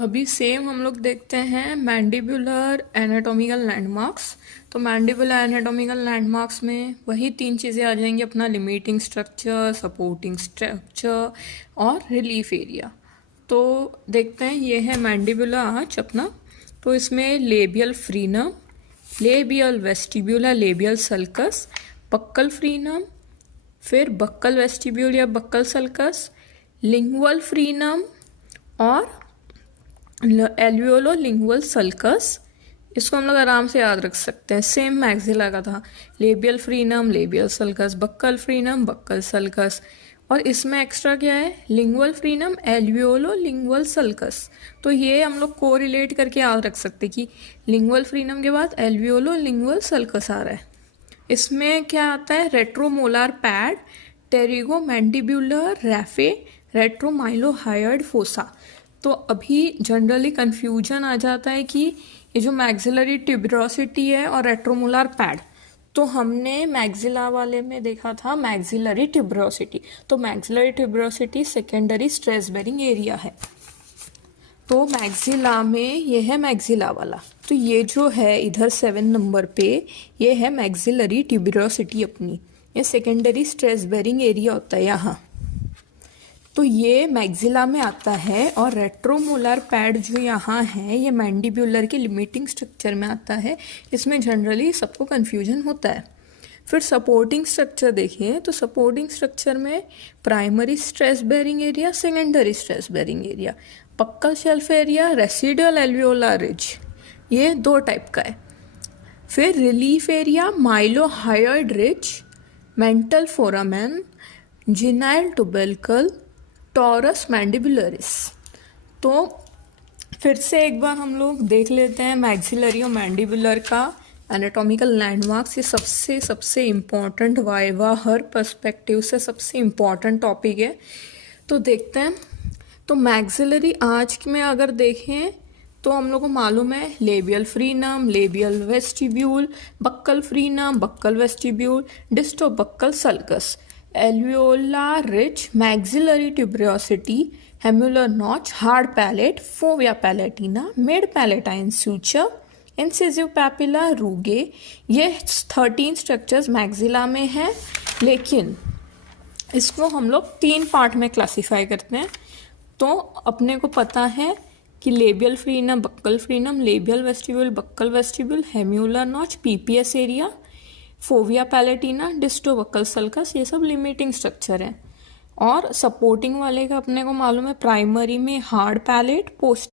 अभी सेम हम लोग देखते हैं मैंडिबुलर एनाटॉमिकल लैंडमार्क्स। तो मैंडिबुलर एनाटॉमिकल लैंडमार्क्स में वही तीन चीज़ें आ जाएंगी, अपना लिमिटिंग स्ट्रक्चर, सपोर्टिंग स्ट्रक्चर और रिलीफ एरिया। तो देखते हैं, ये है मैंडिबुलर आर्च अपना। तो इसमें labial frenum, labial vestibular, labial sulcus, buccal frenum, फिर बक्कल वेस्टिब्यूल या बक्कल सल्कस, लिंगुअल फ्रीनम और एल्वियोलो लिंगुअल सल्कस। इसको हम लोग आराम से याद रख सकते हैं, सेम मैक्सिला का था। Labial frenum, labial sulcus, buccal frenum, buccal sulcus. और इसमें एक्स्ट्रा क्या है, lingual frenum, alveolo lingual sulcus. तो ये हम लोग को रिलेट करके याद रख सकते कि लिंगुअल फ्रीनम के बाद एल्वियोलो लिंगुअल सल्कस आ रहा है। इसमें क्या आता है, रेट्रोमोलार पैड, टेरिगो मैंडिब्यूलर रैफे, रेट्रोमाइलोहायोइड फोसा। तो अभी जनरली कन्फ्यूजन आ जाता है कि ये जो मैक्सिलरी ट्यूबरोसिटी है और रेट्रोमोलार पैड, तो हमने मैक्सिला वाले में देखा था मैक्सिलरी ट्यूबरोसिटी। तो maxillary tuberosity secondary stress bearing area है। तो मैक्सिला में ये है मैक्सिला वाला। तो ये जो है इधर 7 नंबर पे, ये है मैक्सिलरी ट्यूबरोसिटी अपनी। ये सेकेंडरी स्ट्रेस बेरिंग एरिया होता है यहाँ। तो ये मैक्सिला में आता है। और रेट्रोमोलार पैड जो यहाँ है, ये मैंडिब्यूलर के लिमिटिंग स्ट्रक्चर में आता है। इसमें जनरली सबको कन्फ्यूजन होता है। फिर सपोर्टिंग स्ट्रक्चर देखिए, तो सपोर्टिंग स्ट्रक्चर में primary stress bearing area, secondary stress bearing area, buccal shelf area, residual alveolar ridge, ये 2 टाइप का है। फिर relief area, mylohyoid ridge, mental foramen, genial tubercle, torus mandibularis. तो फिर से एक बार हम लोग देख लेते हैं मैक्सिलरी और मैंडिबुलर का एनाटॉमिकल लैंडमार्क्स। ये सबसे इम्पॉर्टेंट, वाइवा हर पर्सपेक्टिव से सबसे इम्पॉर्टेंट टॉपिक है। तो देखते हैं। तो मैक्सिलरी आर्च में अगर देखें तो हम लोग को मालूम है labial frenum, labial vestibule, buccal frenum, buccal vestibule, disto buccal sulcus, alveolar ridge, maxillary tuberosity, hamular notch, hard palate, fovea palatina, mid palatine suture, incisive papilla, rugae. ये 13 स्ट्रक्चर्स मैक्सिला में हैं, लेकिन इसको हम लोग 3 पार्ट में क्लासिफाई करते हैं। तो अपने को पता है कि labial frenum, buccal frenum, labial vestibule, buccal vestibule, hamular notch, PPS area, fovea palatina, disto buccal sulcus, ये सब लिमिटिंग स्ट्रक्चर है। और सपोर्टिंग वाले का अपने को मालूम है प्राइमरी में हार्ड पैलेट, पोस्ट